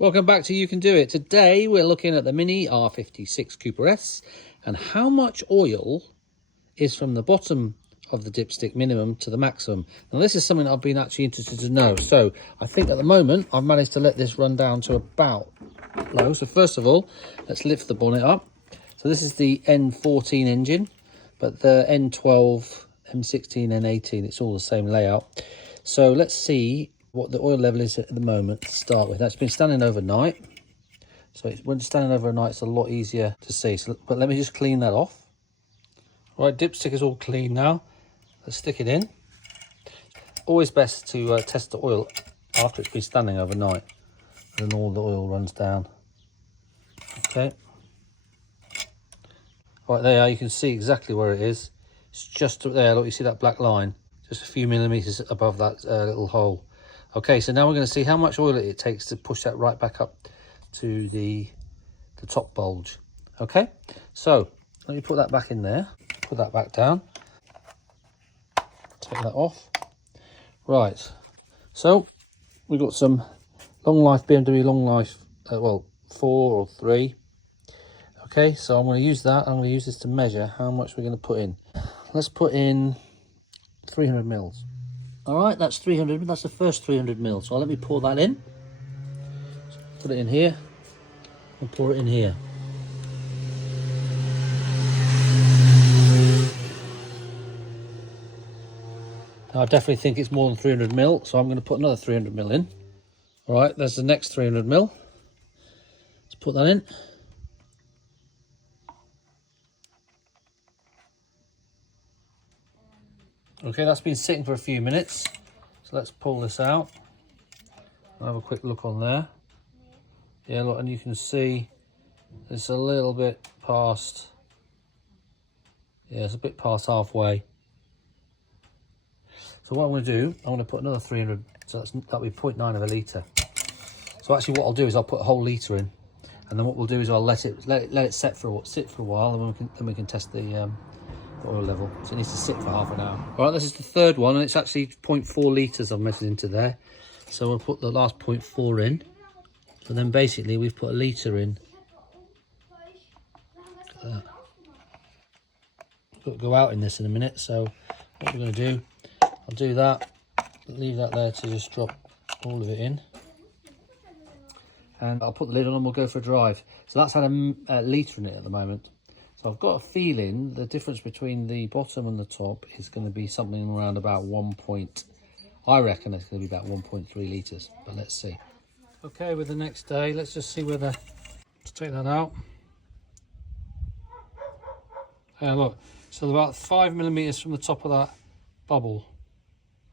Welcome back to You Can Do It. Today we're looking at the Mini R56 Cooper S and how much oil is from the bottom of the dipstick minimum to the maximum. Now this is something I've been actually interested to know. So I think at the moment I've managed to let this run down to about low. So first of all, let's lift the bonnet up. So this is the N14 engine, but the N12, N16 N18, it's all the same layout. So let's see what the oil level is at the moment to start with. That's been standing overnight, so when it's standing overnight it's a lot easier to see. So, but let me just clean that off. Right, dipstick is all clean now. Let's stick it in. Always best to test the oil after it's been standing overnight, and then all the oil runs down. Okay, right there, you can see exactly where it is. It's just up there. Look, you see that black line, just a few millimeters above that little hole. Okay, so now we're going to see how much oil it takes to push that right back up to the top bulge. Okay, so let me put that back in there, put that back down, take that off. Right, so we've got some long life BMW long life, well, 4 or 3. Okay, so I'm going to use that. I'm going to use this to measure how much we're going to put in. Let's put in 300 mils. All right, that's 300. That's the first 300 mils. So let me pour that in. Put it in here and pour it in here. Now I definitely think it's more than 300 mil, so I'm going to put another 300 mil in. All right, there's the next 300 mil. Let's put that in. Okay, that's been sitting for a few minutes, so let's pull this out. I'll have a quick look on there. Yeah, look, and you can see it's a little bit past, yeah, it's a bit past halfway. So what I'm going to do, I'm going to put another 300, so that'll be 0.9 of a litre. So actually what I'll do is I'll put a whole litre in, and then what we'll do is I'll let it sit for a while, and then we can test the oil level. So it needs to sit for half an hour. All right, this is the third one, and it's actually 0.4 litres I've measured into there. So we'll put the last 0.4 in, and then basically we've put a litre in. Look at that. It'll go out in this in a minute. So what we're going to do, I'll do that, leave that there to just drop all of it in, and I'll put the lid on and we'll go for a drive. So that's had a litre in it at the moment. So I've got a feeling the difference between the bottom and the top is going to be something around about I reckon it's going to be about 1.3 litres, but let's see. Okay, with the next day, let's just see whether, let's take that out. Yeah, look, so about 5 millimeters from the top of that bubble.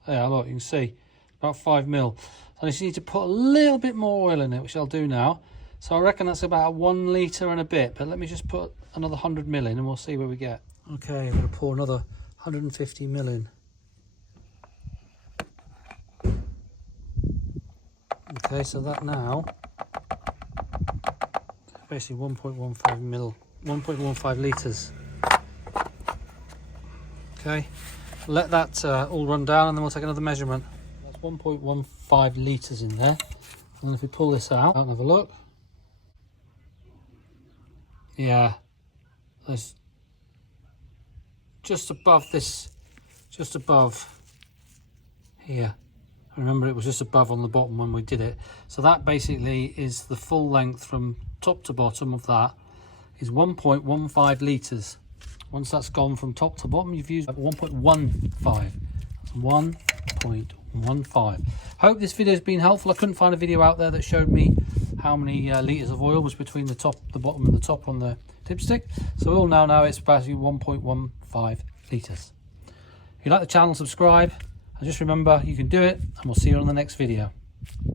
Yeah, look, you can see, about 5 mil. I just need to put a little bit more oil in it, which I'll do now. So I reckon that's about 1 litre and a bit, but let me just put another 100 mil in and we'll see where we get. Okay, I'm going to pour another 150 mil in. Okay, so that now, basically 1.15 mil, 1.15 litres. Okay, let that all run down and then we'll take another measurement. That's 1.15 litres in there. And then if we pull this out and have a look, yeah, there's just above this, just above here. I remember it was just above on the bottom when we did it. So that basically is the full length from top to bottom of that is 1.15 litres. Once that's gone from top to bottom, you've used 1.15. 1.15. Hope this video has been helpful. I couldn't find a video out there that showed me how many litres of oil was between the bottom and the top on the dipstick. So we all now know it's basically 1.15 litres. If you like the channel, subscribe, and just remember, you can do it, and we'll see you on the next video.